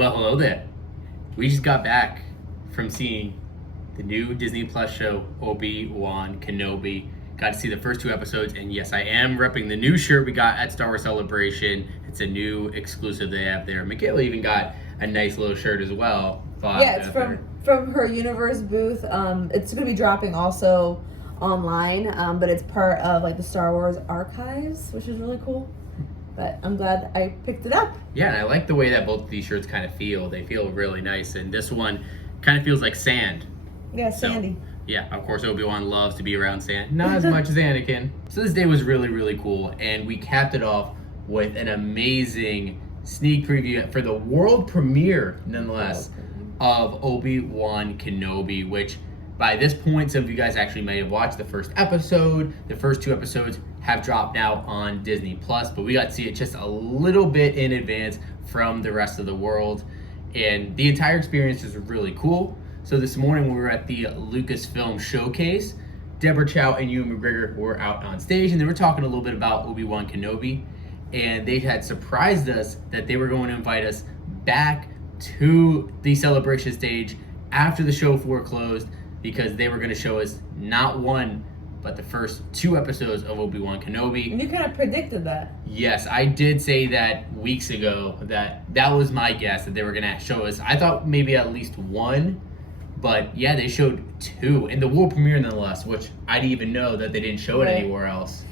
Well, hello there. We just got back from seeing the new Disney Plus show, Obi-Wan Kenobi. Got to see the first 2 episodes, and yes, I am repping the new shirt we got at Star Wars Celebration. It's a new exclusive they have there. Michaela even got a nice little shirt as well. Yeah, it's from her Universe booth. It's going to be dropping also online, but it's part of like the Star Wars archives, which is really cool. But I'm glad I picked it up. Yeah, and I like the way that both of these shirts kind of feel. They feel really nice, and this one kind of feels like sand. Yeah, sandy. So, yeah, of course, Obi-Wan loves to be around sand. Not as much as Anakin. So this day was really, really cool, and we capped it off with an amazing sneak preview for the world premiere, nonetheless, of Obi-Wan Kenobi, which by this point, some of you guys actually may have watched the first episode. The first 2 episodes have dropped now on Disney Plus, but we got to see it just a little bit in advance from the rest of the world. And the entire experience is really cool. So this morning we were at the LucasFilm Showcase. Deborah Chow and Ewan McGregor were out on stage, and they were talking a little bit about Obi-Wan Kenobi. And they had surprised us that they were going to invite us back to the celebration stage after the show floor closed, because they were going to show us not one, but the first 2 episodes of Obi-Wan Kenobi. And you kind of predicted that. Yes, I did say that weeks ago, that was my guess, that they were going to show us. I thought maybe at least 1, but yeah, they showed 2. And the world premiere nonetheless, which I didn't even know that they didn't show it anywhere else.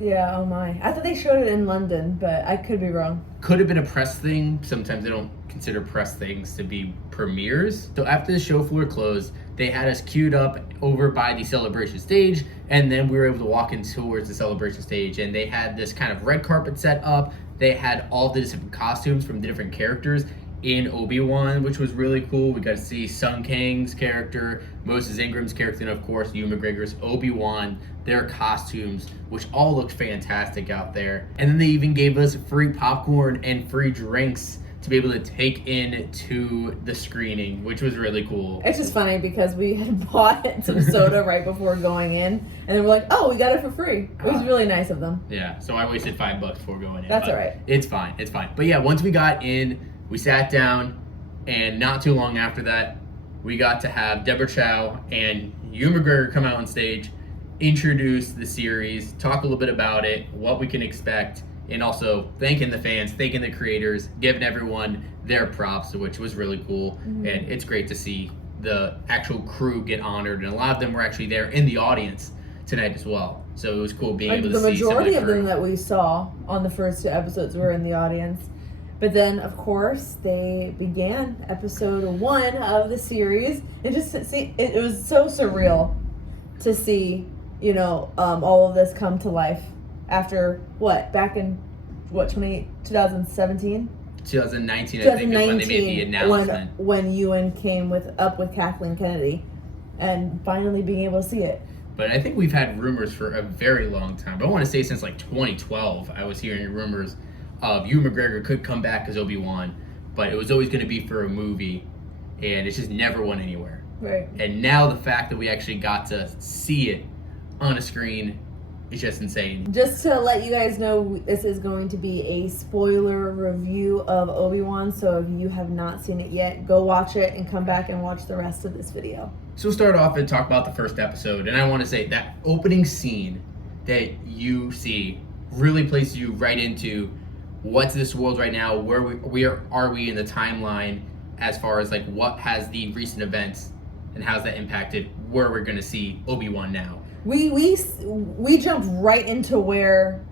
Yeah, oh my. I thought they showed it in London, but I could be wrong. Could have been a press thing. Sometimes they don't consider press things to be premieres. So after the show floor closed, they had us queued up over by the celebration stage, and then we were able to walk in towards the celebration stage, and they had this kind of red carpet set up. They had all the different costumes from the different characters in Obi-Wan, which was really cool. We got to see Sung Kang's character, Moses Ingram's character, and of course Ewan McGregor's Obi-Wan, their costumes, which all looked fantastic out there. And then they even gave us free popcorn and free drinks to be able to take in to the screening, which was really cool. It's just funny because we had bought some soda right before going in, and they were like, oh, we got it for free. It was really nice of them. Yeah, so I wasted $5 before going in. That's all right. It's fine, it's fine. But yeah, once we got in, we sat down, and not too long after that, we got to have Deborah Chow and Ewan McGregor come out on stage, introduce the series, talk a little bit about it, what we can expect, and also thanking the fans, thanking the creators, giving everyone their props, which was really cool. Mm-hmm. And it's great to see the actual crew get honored, and a lot of them were actually there in the audience tonight as well. So it was cool being able to see the majority of them that we saw on the first 2 episodes were in the audience. But then, of course, they began episode 1 of the series. It was so surreal to see, all of this come to life after back in 2017? 2019, I think, is when they made the announcement. When Ewan came up with Kathleen Kennedy, and finally being able to see it. But I think we've had rumors for a very long time. But I want to say since like 2012, I was hearing rumors of Ewan McGregor could come back as Obi-Wan, but it was always going to be for a movie, and it just never went anywhere. Right. And now the fact that we actually got to see it on a screen is just insane. Just to let you guys know, this is going to be a spoiler review of Obi-Wan, so if you have not seen it yet, go watch it and come back and watch the rest of this video. So we'll start off and talk about the first episode, and I want to say that opening scene that you see really places you right into what's this world right now, where are we in the timeline as far as like what has the recent events and how's that impacted where we're going to see Obi-Wan now. We jumped right into where,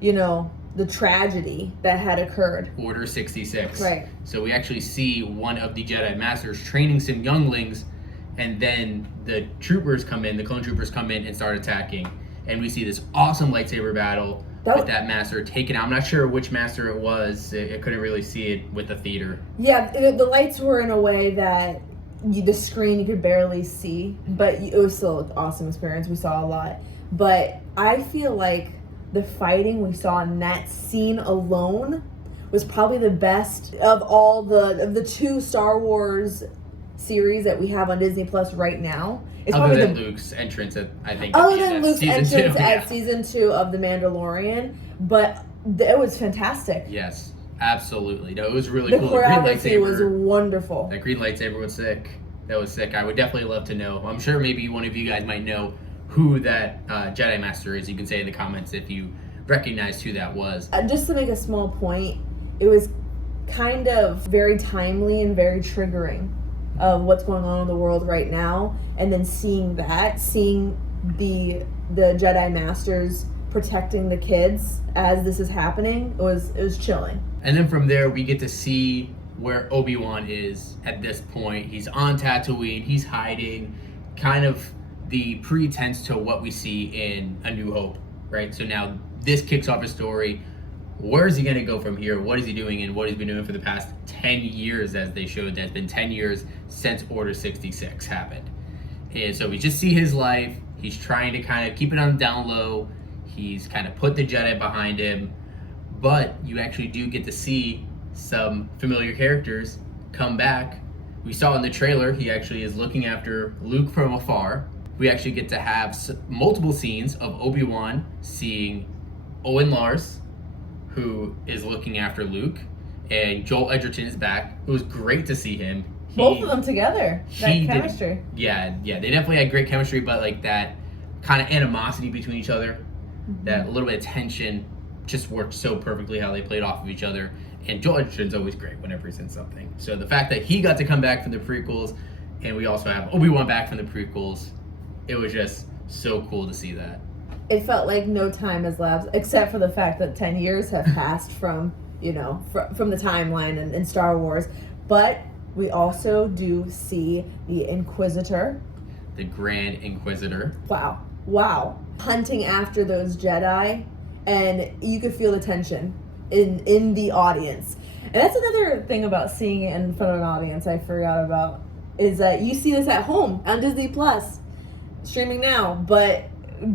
the tragedy that had occurred. Order 66. Right. So we actually see one of the Jedi Masters training some younglings, and then the troopers come in, the clone troopers come in and start attacking. And we see this awesome lightsaber battle with that master taken out. I'm not sure which master it was. I couldn't really see it with the theater. Yeah, the lights were in a way that the screen you could barely see, but it was still an awesome experience. We saw a lot. But I feel like the fighting we saw in that scene alone was probably the best of all the 2 Star Wars series that we have on Disney Plus right now. It's other than Luke's entrance at, I think, other than Luke's entrance at season 2 of The Mandalorian, but it was fantastic. Yes. Absolutely. No, it was really The cool. The green choreography was lightsaber. wonderful. That green lightsaber was sick. That was sick. I would definitely love to know. I'm sure maybe one of you guys might know who that Jedi Master is. You can say in the comments if you recognized who that was. Just to make a small point, it was kind of very timely and very triggering of what's going on in the world right now, and then seeing the Jedi Masters protecting the kids as this is happening, it was chilling. And then from there, we get to see where Obi-Wan is at this point. He's on Tatooine. He's hiding, kind of the pretense to what we see in A New Hope, right? So now this kicks off his story. Where is he going to go from here? What is he doing, and what he's been doing for the past 10 years, as they showed? That's been 10 years since Order 66 happened. And so we just see his life. He's trying to kind of keep it on the down low. He's kind of put the Jedi behind him. But you actually do get to see some familiar characters come back. We saw in the trailer, he actually is looking after Luke from afar. We actually get to have multiple scenes of Obi-Wan seeing Owen Lars, who is looking after Luke, and Joel Edgerton is back. It was great to see him. Both of them together, that chemistry. Yeah, they definitely had great chemistry, but like that kind of animosity between each other, that little bit of tension, just worked so perfectly how they played off of each other. And Joel Edgerton's always great whenever he's in something. So the fact that he got to come back from the prequels, and we also have Obi-Wan back from the prequels, it was just so cool to see that. It felt like no time has lapsed, except for the fact that 10 years have passed from the timeline in Star Wars. But we also do see the Inquisitor. The Grand Inquisitor. Wow. Hunting after those Jedi, and you could feel the tension in the audience. And that's another thing about seeing it in front of an audience I forgot about, is that you see this at home on Disney Plus, streaming now, but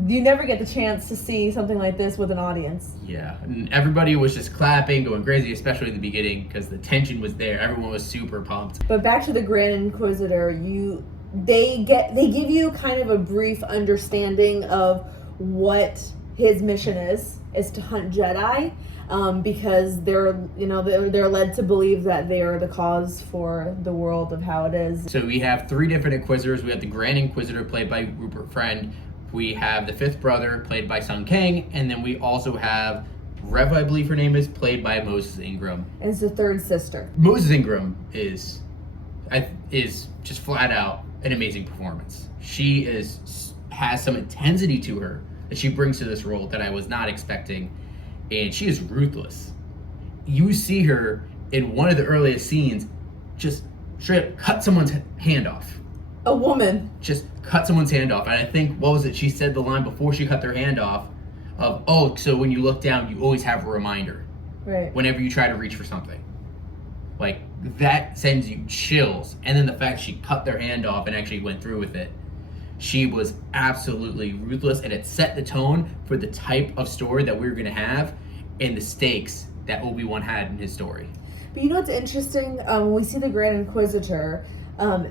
you never get the chance to see something like this with an audience. Yeah, and everybody was just clapping, going crazy, especially in the beginning, because the tension was there. Everyone was super pumped. But back to the Grand Inquisitor, they give you kind of a brief understanding of what his mission is to hunt Jedi, because they're led to believe that they are the cause for the world of how it is. So we have 3 different Inquisitors. We have the Grand Inquisitor, played by Rupert Friend. We have the 5th brother, played by Sung Kang, and then we also have Rev, I believe her name is, played by Moses Ingram. And it's the 3rd sister. Moses Ingram is just flat out an amazing performance. She has some intensity to her that she brings to this role that I was not expecting, and she is ruthless. You see her in one of the earliest scenes just straight up cut someone's hand off. A woman. Just cut someone's hand off. And I think, what was it? She said the line before she cut their hand off of, oh, so when you look down, you always have a reminder. Right. Whenever you try to reach for something. Like, that sends you chills. And then the fact she cut their hand off and actually went through with it. She was absolutely ruthless, and it set the tone for the type of story that we were going to have and the stakes that Obi-Wan had in his story. But you know what's interesting? When we see the Grand Inquisitor,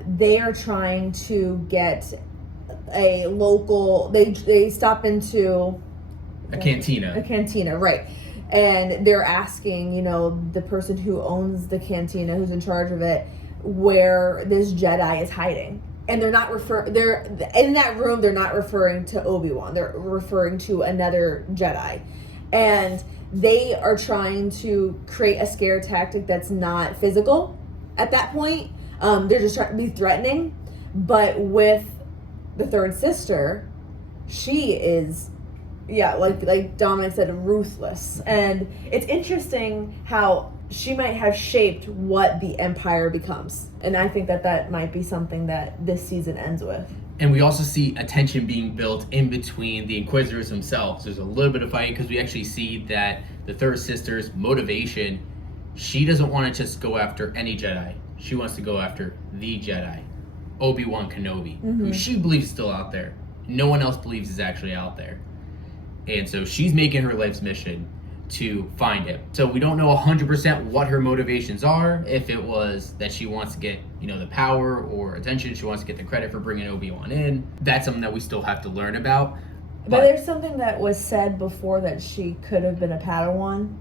they are trying to get a local. They stop into a cantina. A cantina, right? And they're asking, the person who owns the cantina, who's in charge of it, where this Jedi is hiding. And they're in that room. They're not referring to Obi-Wan. They're referring to another Jedi, and they are trying to create a scare tactic that's not physical. At that point, they're just trying to be threatening. But with the 3rd sister, she is, like Dominic said, ruthless, and it's interesting how she might have shaped what the Empire becomes. And I think that might be something that this season ends with. And we also see a tension being built in between the Inquisitors themselves. There's a little bit of fighting because we actually see that the 3rd sister's motivation, she doesn't want to just go after any Jedi. She wants to go after the Jedi, Obi-Wan Kenobi, who she believes is still out there. No one else believes is actually out there. And so she's making her life's mission to find him. So we don't know 100% what her motivations are. If it was that she wants to get, the power or attention, she wants to get the credit for bringing Obi-Wan in. That's something that we still have to learn about. But there's something that was said before that she could have been a Padawan.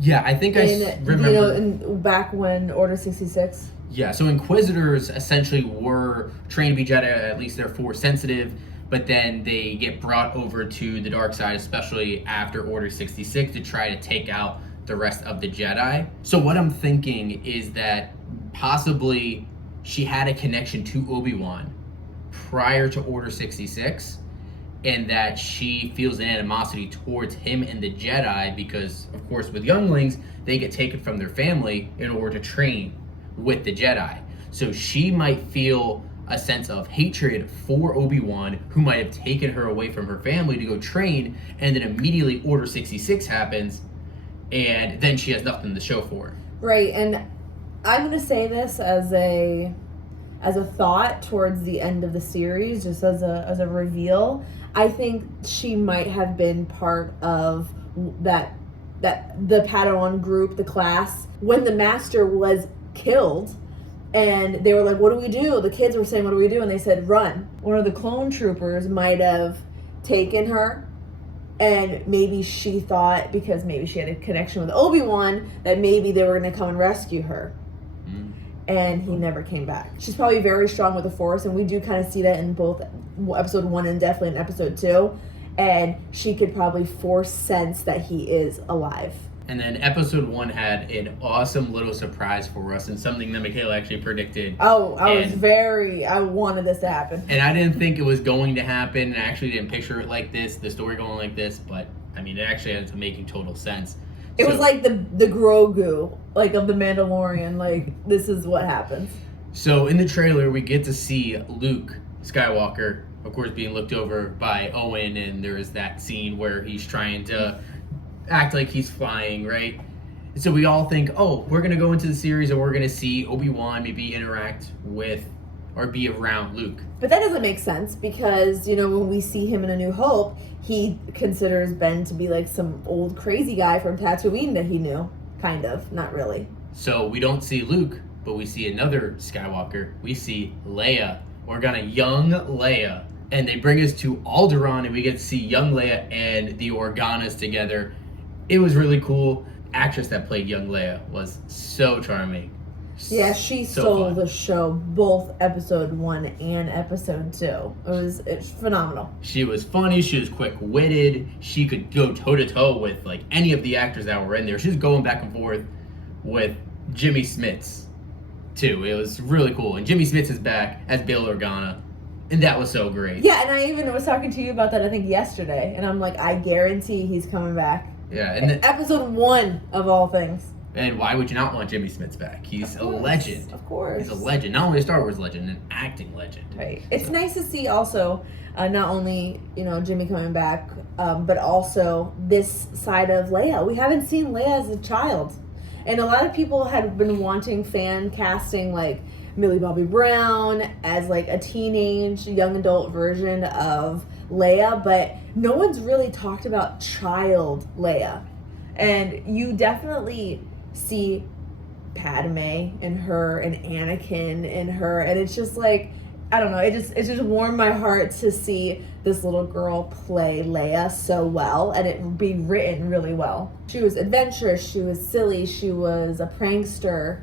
Yeah, I think remember. You know, back when Order 66. Yeah, so Inquisitors essentially were trained to be Jedi, at least they're Force sensitive, but then they get brought over to the dark side, especially after Order 66, to try to take out the rest of the Jedi. So what I'm thinking is that possibly she had a connection to Obi-Wan prior to Order 66, and that she feels an animosity towards him and the Jedi because, of course, with younglings, they get taken from their family in order to train with the Jedi. So she might feel a sense of hatred for Obi-Wan, who might have taken her away from her family to go train, and then immediately Order 66 happens, and then she has nothing to show for it. Right, and I'm going to say this as a thought towards the end of the series, just as a reveal. I think she might have been part of the Padawan group, the class, when the master was killed, and they were like, what do we do? The kids were saying, what do we do? And they said, run. One of the clone troopers might have taken her, and maybe she thought, because maybe she had a connection with Obi-Wan, that maybe they were going to come and rescue her. And he never came back. She's probably very strong with the Force, and we do kind of see that in both episode 1 and definitely in episode 2. And she could probably Force sense that he is alive. And then episode 1 had an awesome little surprise for us, and something that Michaela actually predicted. Oh, I wanted this to happen. And I didn't think it was going to happen, and I actually didn't picture it like this, the story going like this, but I mean, it actually ends up making total sense. It was like the Grogu, like of the Mandalorian, like this is what happens. So in the trailer, we get to see Luke Skywalker, of course, being looked over by Owen, and there is that scene where he's trying to act like he's flying, right? So we all think, oh, we're going to go into the series and we're going to see Obi-Wan maybe interact with or be around Luke. But that doesn't make sense because, you know, when we see him in A New Hope, he considers Ben to be like some old crazy guy from Tatooine that he knew. Kind of. Not really. So we don't see Luke, but we see another Skywalker. We see Leia. We're gonna young Leia. And they bring us to Alderaan, and we get to see young Leia and the Organas together. It was really cool. Actress that played young Leia was so charming. Yeah, she stole the show, both episode 1 and episode 2. It's phenomenal. She was funny. She was quick-witted. She could go toe-to-toe with like any of the actors that were in there. She was going back and forth with Jimmy Smits, too. It was really cool. And Jimmy Smits is back as Bail Organa, and that was so great. Yeah, and I even was talking to you about that, I think, yesterday. And I'm like, I guarantee he's coming back. Yeah. And episode 1, of all things. And why would you not want Jimmy Smits back? He's a legend. Of course. He's a legend. Not only a Star Wars legend, an acting legend. Right. It's nice to see also, not only, you know, Jimmy coming back, but also this side of Leia. We haven't seen Leia as a child. And a lot of people had been wanting fan casting, like, Millie Bobby Brown as, like, a teenage, young adult version of Leia. But no one's really talked about child Leia. And you definitely see Padme in her and Anakin in her, and it's just like, I don't know, it just warmed my heart to see this little girl play Leia so well and it be written really well. She was adventurous, she was silly, she was a prankster,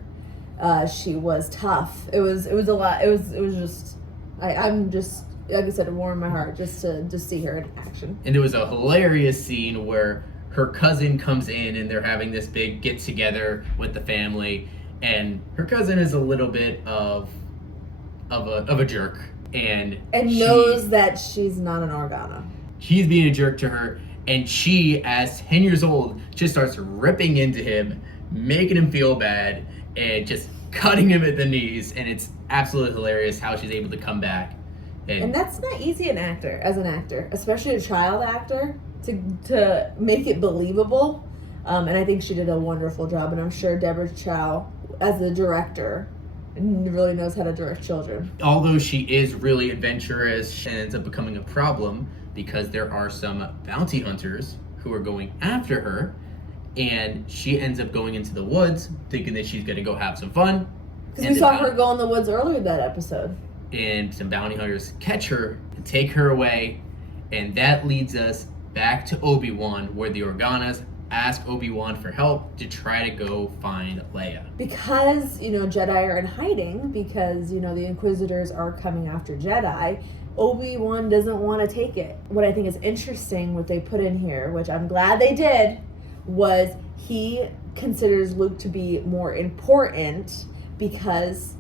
she was tough. It was a lot. It was just I'm just, like I said, it warmed my heart just to see her in action. And there was a hilarious scene where her cousin comes in and they're having this big get together with the family, and her cousin is a little bit of a jerk and knows that she's not an Organa. He's being a jerk to her, and she, as 10 years old, just starts ripping into him, making him feel bad, and just cutting him at the knees, and it's absolutely hilarious how she's able to come back. And that's not easy as an actor, especially a child actor, to make it believable. And I think she did a wonderful job, and I'm sure Deborah Chow, as the director, really knows how to direct children. Although she is really adventurous, she ends up becoming a problem because there are some bounty hunters who are going after her, and she ends up going into the woods thinking that she's going to go have some fun. Because we saw her go in the woods earlier that episode. And some bounty hunters catch her and take her away, and that leads us back to Obi-Wan, where the Organas ask Obi-Wan for help to try to go find Leia. Because, Jedi are in hiding, because, the Inquisitors are coming after Jedi, Obi-Wan doesn't want to take it. What I think is interesting, what they put in here, which I'm glad they did, was he considers Luke to be more important because,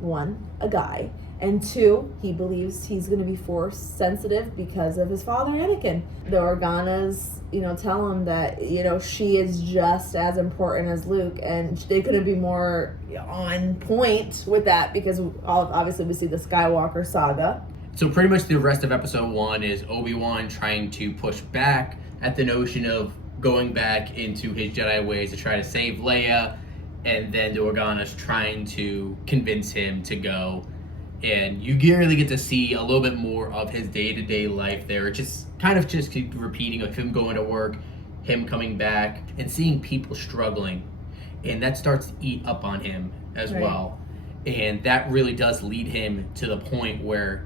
1, a guy, and 2, he believes he's going to be Force sensitive because of his father, Anakin. The Organas, tell him that, she is just as important as Luke, and they couldn't be more on point with that because obviously we see the Skywalker saga. So pretty much the rest of episode 1 is Obi-Wan trying to push back at the notion of going back into his Jedi ways to try to save Leia, and then the Organas trying to convince him to go. And you really get to see a little bit more of his day-to-day life there. Just keep repeating of him going to work, him coming back, and seeing people struggling. And that starts to eat up on him as well. And that really does lead him to the point where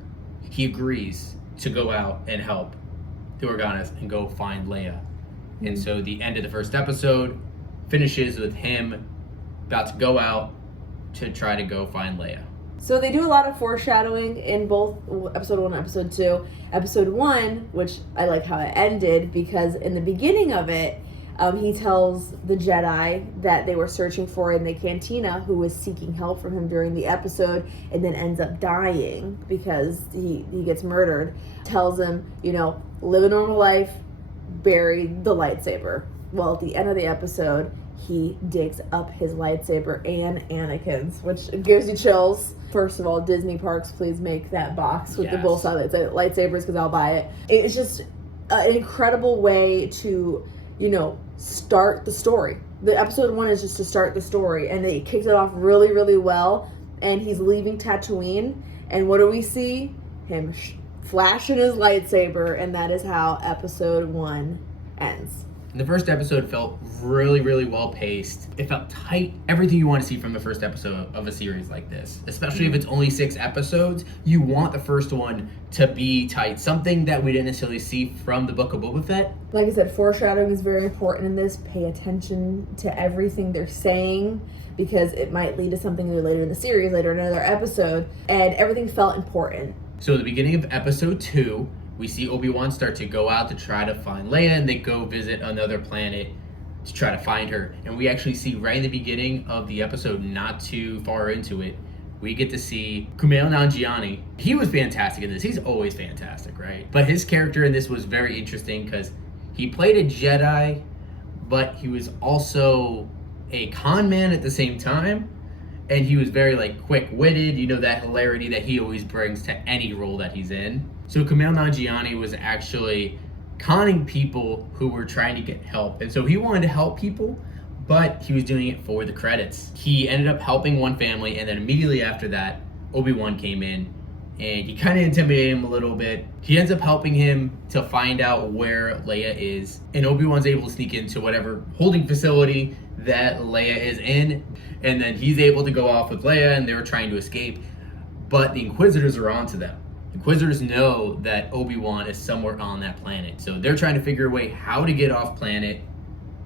he agrees to go out and help the Organas and go find Leia. And so the end of the first episode finishes with him about to go out to try to go find Leia. So they do a lot of foreshadowing in both episode 1 and episode 2. Episode 1, which I like how it ended, because in the beginning of it, he tells the Jedi that they were searching for in the cantina who was seeking help from him during the episode and then ends up dying because he gets murdered. Tells him, live a normal life, bury the lightsaber. Well, at the end of the episode, he digs up his lightsaber and Anakin's, which gives you chills. First of all, Disney parks, please make that box with the both sides lightsabers because I'll buy it. It's just an incredible way to, start the story. The episode 1 is just to start the story, and they kicked it off really, really well. And he's leaving Tatooine, and what do we see? Him flashing his lightsaber, and that is how episode 1 ends. The first episode felt really, really well paced. It felt tight. Everything you want to see from the first episode of a series like this. Especially if it's only 6 episodes, you want the first one to be tight. Something that we didn't necessarily see from the Book of Boba Fett. Like I said, foreshadowing is very important in this. Pay attention to everything they're saying because it might lead to something later in the series, later in another episode. And everything felt important. So at the beginning of episode 2, we see Obi-Wan start to go out to try to find Leia, and they go visit another planet to try to find her. And we actually see right in the beginning of the episode, not too far into it, we get to see Kumail Nanjiani. He was fantastic in this. He's always fantastic, right? But his character in this was very interesting because he played a Jedi, but he was also a con man at the same time. And he was very quick-witted, that hilarity that he always brings to any role that he's in. So Kumail Nanjiani was actually conning people who were trying to get help. And so he wanted to help people, but he was doing it for the credits. He ended up helping one family, and then immediately after that, Obi-Wan came in, and he kind of intimidated him a little bit. He ends up helping him to find out where Leia is, and Obi-Wan's able to sneak into whatever holding facility that Leia is in, and then he's able to go off with Leia, and they're trying to escape, but the Inquisitors are onto them. Inquisitors know that Obi-Wan is somewhere on that planet, so they're trying to figure a way how to get off planet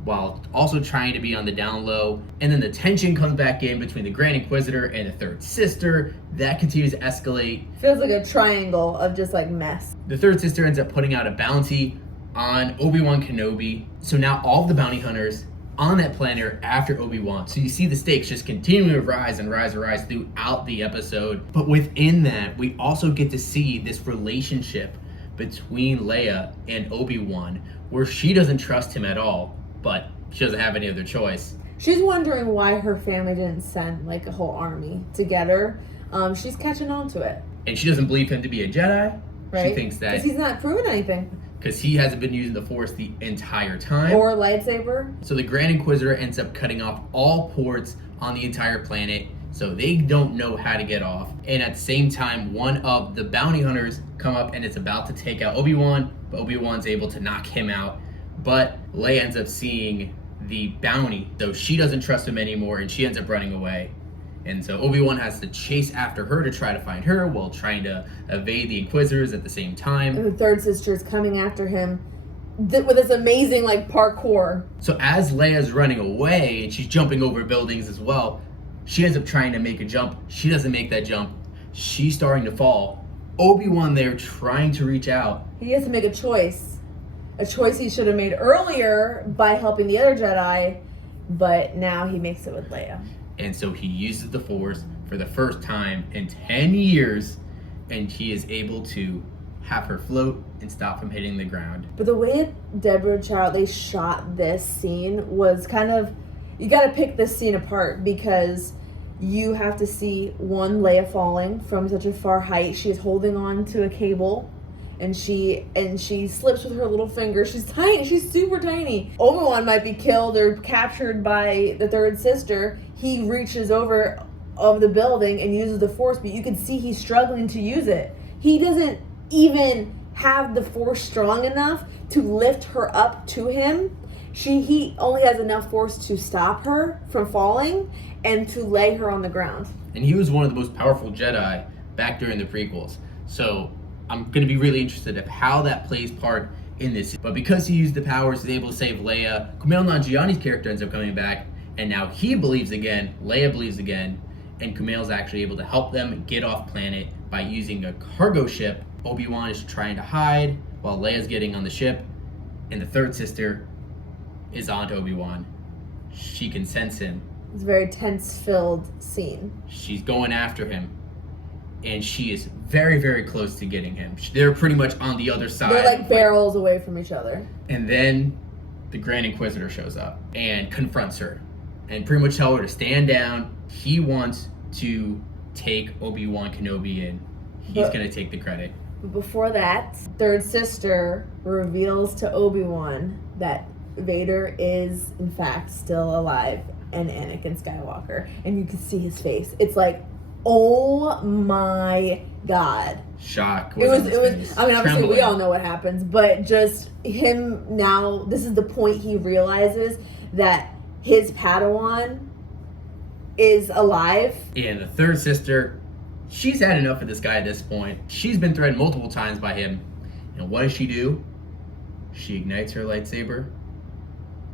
while also trying to be on the down low. And then the tension comes back in between the Grand Inquisitor and the third sister. That continues to escalate. Feels like a triangle of just mess. The third sister ends up putting out a bounty on Obi-Wan Kenobi. So now all of the bounty hunters on that planet are after Obi-Wan. So you see the stakes just continuing to rise and rise and rise throughout the episode. But within that, we also get to see this relationship between Leia and Obi-Wan, where she doesn't trust him at all, but she doesn't have any other choice. She's wondering why her family didn't send a whole army to get her. She's catching on to it. And she doesn't believe him to be a Jedi. Right. She thinks that... Because he's not proven anything. Because he hasn't been using the Force the entire time. Or a lightsaber. So the Grand Inquisitor ends up cutting off all ports on the entire planet, so they don't know how to get off. And at the same time, one of the bounty hunters come up and it's about to take out Obi-Wan, but Obi-Wan's able to knock him out. But Leia ends up seeing the bounty, so she doesn't trust him anymore, and she ends up running away. And so Obi-Wan has to chase after her to try to find her while trying to evade the Inquisitors at the same time. And the third sister is coming after him with this amazing like parkour. So as Leia's running away and she's jumping over buildings as well, she ends up trying to make a jump. She doesn't make that jump. She's starting to fall. Obi-Wan there trying to reach out. He has to make a choice he should have made earlier by helping the other Jedi, but now he makes it with Leia. And so he uses the Force for the first time in 10 years, and he is able to have her float and stop from hitting the ground. But the way Deborah Chow, they shot this scene was kind of, you got to pick this scene apart because you have to see one, Leia falling from such a far height. She is holding on to a cable and she slips with her little finger. She's tiny. She's super tiny. Obi-Wan might be killed or captured by the third sister. He reaches over of the building and uses the Force, but you can see he's struggling to use it. He doesn't even have the Force strong enough to lift her up to him. He only has enough Force to stop her from falling and to lay her on the ground. And he was one of the most powerful Jedi back during the prequels. So I'm going to be really interested of how that plays part in this. But because he used the powers, he's able to save Leia. Kumail Nanjiani's character ends up coming back, and now he believes again, Leia believes again, and Kumail's actually able to help them get off planet by using a cargo ship. Obi-Wan is trying to hide while Leia's getting on the ship, and the third sister is onto Obi-Wan. She can sense him. It's a very tense-filled scene. She's going after him, and she is very, very close to getting him. They're pretty much on the other side. They're like barrels away from each other. And then the Grand Inquisitor shows up and confronts her and pretty much tells her to stand down. He wants to take Obi-Wan Kenobi in. He's going to take the credit. But before that, third sister reveals to Obi-Wan that Vader is, in fact, still alive and Anakin Skywalker. And you can see his face. It's like, oh my God. Shock. It was, I mean, obviously Trembling. we all know what happens, but just him now, this is the point he realizes that his Padawan is alive. And the third sister, she's had enough of this guy at this point. She's been threatened multiple times by him. And what does she do? She ignites her lightsaber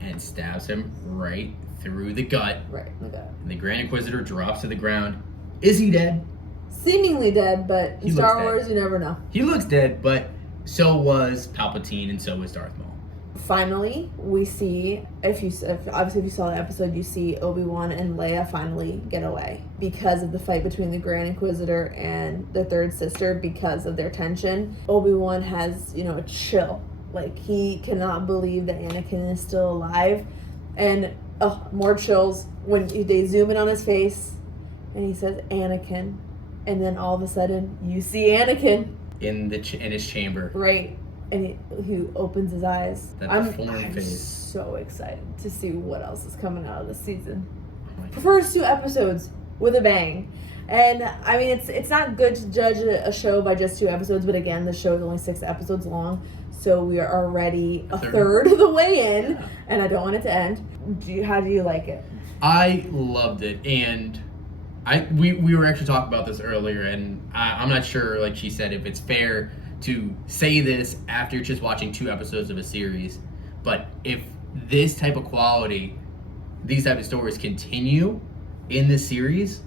and stabs him right through the gut. Right, look at it. And the Grand Inquisitor drops to the ground. Is he dead? Seemingly dead, but in He Star looks Wars, dead. you never know. He looks dead, but so was Palpatine and so was Darth Maul. Finally, we see, if you saw the episode, you see Obi-Wan and Leia finally get away because of the fight between the Grand Inquisitor and the third sister. Because of their tension, Obi-Wan has, a chill. Like, he cannot believe that Anakin is still alive. And more chills when they zoom in on his face and he says Anakin, and then all of a sudden you see Anakin In his chamber. right, and he opens his eyes. I'm face. so excited to see what else is coming out of this season. Oh my God. First 2 episodes with a bang. And I mean, it's not good to judge a show by just 2 episodes, but again, the show is only 6 episodes long, so we are already a third of the way in, Yeah. and I don't want it to end. How do you like it? I loved it, and we were actually talking about this earlier, and I'm not sure, like she said, if it's fair to say this after just watching 2 episodes of a series, but if this type of quality, these type of stories continue in this series,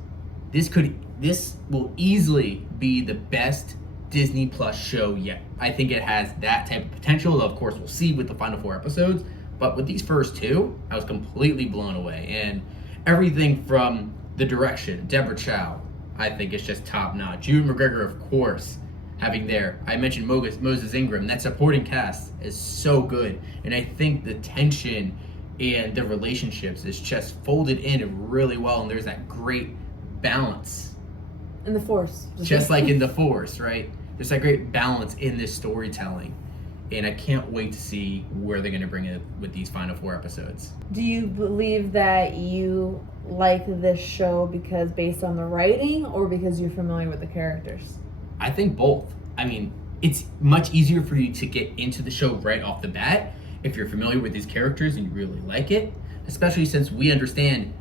this will easily be the best Disney Plus show yet. I think it has that type of potential. Of course, we'll see with the final 4 episodes, but with these first 2, I was completely blown away, and everything from the direction, Deborah Chow, I think it's just top notch. Ewan McGregor, of course, having there. I mentioned Moses Ingram. That supporting cast is so good, and I think the tension and the relationships is just folded in really well, and there's that great balance. In the Force. Just like in The Force, right? There's that great balance in this storytelling, and I can't wait to see where they're going to bring it with these final 4 episodes. Do you believe that you like this show because based on the writing or because you're familiar with the characters? I think both. I mean, it's much easier for you to get into the show right off the bat if you're familiar with these characters and you really like it, especially since we understand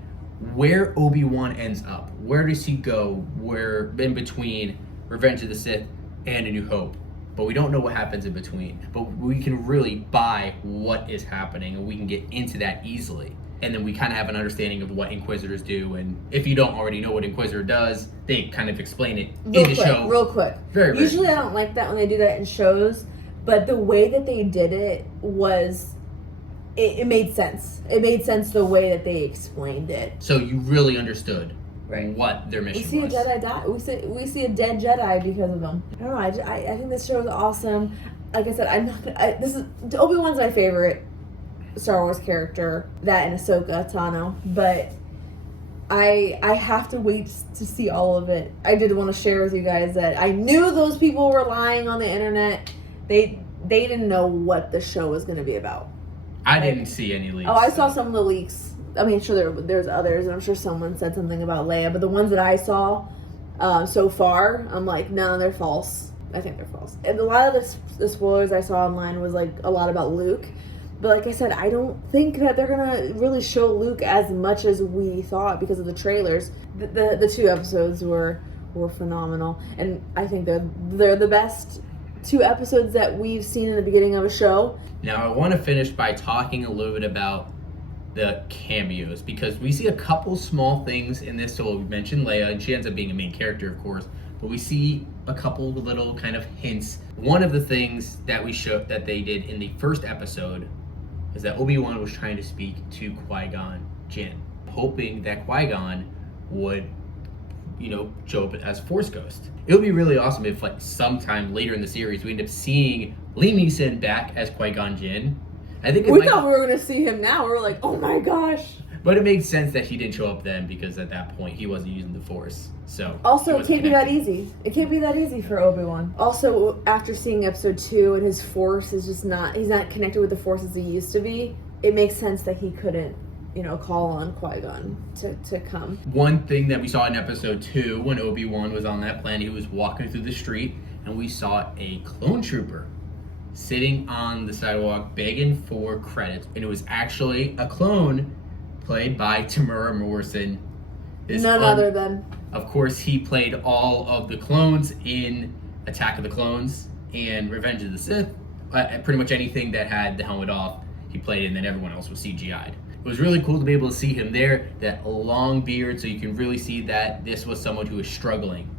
where Obi-Wan ends up. Where does he go? Where in between Revenge of the Sith and A New Hope? but we don't know what happens in between. But we can really buy what is happening, and we can get into that easily. And then we kind of have an understanding of what Inquisitors do. And if you don't already know what Inquisitor does, they kind of explain it in the show. Real quick. Very Usually I don't like that when they do that in shows, but the way that they did it was, it made sense. It made sense the way that they explained it. So you really understood right. what their mission was. We see a Jedi die. We see a dead Jedi because of them. I don't know. I think this show is awesome. Like I said, I'm not gonna. Obi-Wan's my favorite Star Wars character. That and Ahsoka Tano, but I have to wait to see all of it. I did want to share with you guys that I knew those people were lying on the internet. They didn't know what the show was going to be about. I didn't see any leaks. Oh, I saw some of the leaks. I mean, sure, there's others, and I'm sure someone said something about Leia, but the ones that I saw so far, I'm like, no, they're false. I think they're false. And a lot of the spoilers I saw online was like a lot about Luke. But like I said, I don't think that they're gonna really show Luke as much as we thought because of the trailers. The 2 episodes were phenomenal, and I think they're the best 2 episodes that we've seen in the beginning of a show. Now I want to finish by talking a little bit about the cameos, because we see a couple small things in this. So we mentioned Leia, and she ends up being a main character, of course, but we see a couple little kind of hints. One of the things that that they did in the first episode is that Obi-Wan was trying to speak to Qui-Gon Jinn, hoping that Qui-Gon would, show up as Force Ghost. It would be really awesome if, like, sometime later in the series, we end up seeing Liam Neeson back as Qui-Gon Jinn. I think we thought we were going to see him now. We were like, oh my gosh. But it makes sense that he didn't show up then, because at that point he wasn't using the Force. So also, it can't be that easy. It can't be that easy for Obi-Wan. Also, after seeing episode 2 and his Force is just he's not connected with the Force as he used to be, it makes sense that he couldn't, call on Qui-Gon to come. One thing that we saw in episode 2, when Obi-Wan was on that planet, he was walking through the street, and we saw a clone trooper sitting on the sidewalk begging for credits. And it was actually a clone played by Tamura Morrison. None other than... Of course, he played all of the clones in Attack of the Clones and Revenge of the Sith. Pretty much anything that had the helmet off, he played it, and then everyone else was CGI'd. It was really cool to be able to see him there, that long beard, so you can really see that this was someone who was struggling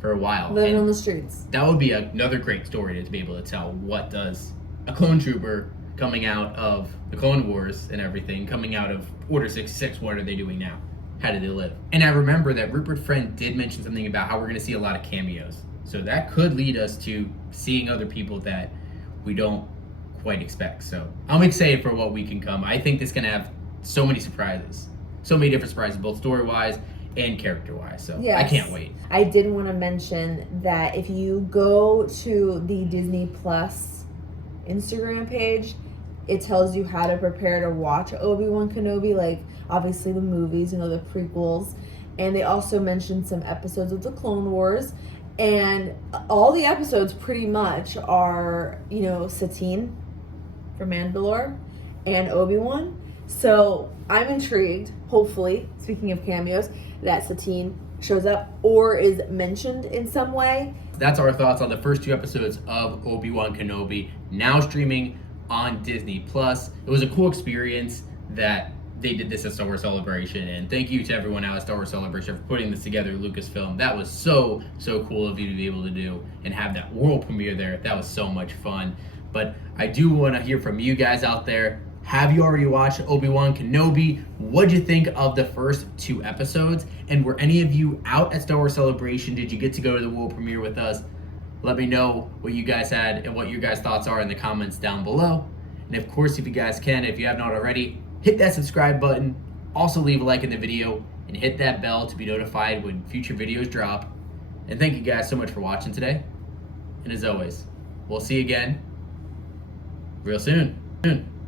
for a while. Living on the streets. That would be another great story to be able to tell. What does a clone trooper coming out of the Clone Wars and everything, coming out of Order 66, what are they doing now? How did they live? And I remember that Rupert Friend did mention something about how we're going to see a lot of cameos. So that could lead us to seeing other people that we don't quite expect. So I'm excited for what we can come. I think this is going to have so many surprises. So many different surprises, both story-wise and character-wise. So yes. I can't wait. I did want to mention that if you go to the Disney Plus Instagram page, it tells you how to prepare to watch Obi-Wan Kenobi, like obviously the movies, the prequels. And they also mentioned some episodes of the Clone Wars. And all the episodes pretty much are, Satine from Mandalore and Obi-Wan. So I'm intrigued, hopefully, speaking of cameos, that Satine shows up or is mentioned in some way. That's our thoughts on the first 2 episodes of Obi-Wan Kenobi, now streaming on Disney Plus. It was a cool experience that they did this at Star Wars Celebration, and thank you to everyone out at Star Wars Celebration for putting this together, Lucasfilm. That was so cool of you to be able to do and have that world premiere there. That was so much fun. But I do want to hear from you guys out there. Have you already watched Obi-Wan Kenobi? What'd you think of the first 2 episodes? And were any of you out at Star Wars Celebration? Did you get to go to the world premiere with us? Let me know what you guys had and what your guys' thoughts are in the comments down below. And of course, if you guys can, if you have not already, hit that subscribe button. Also leave a like in the video and hit that bell to be notified when future videos drop. And thank you guys so much for watching today. And as always, we'll see you again real soon.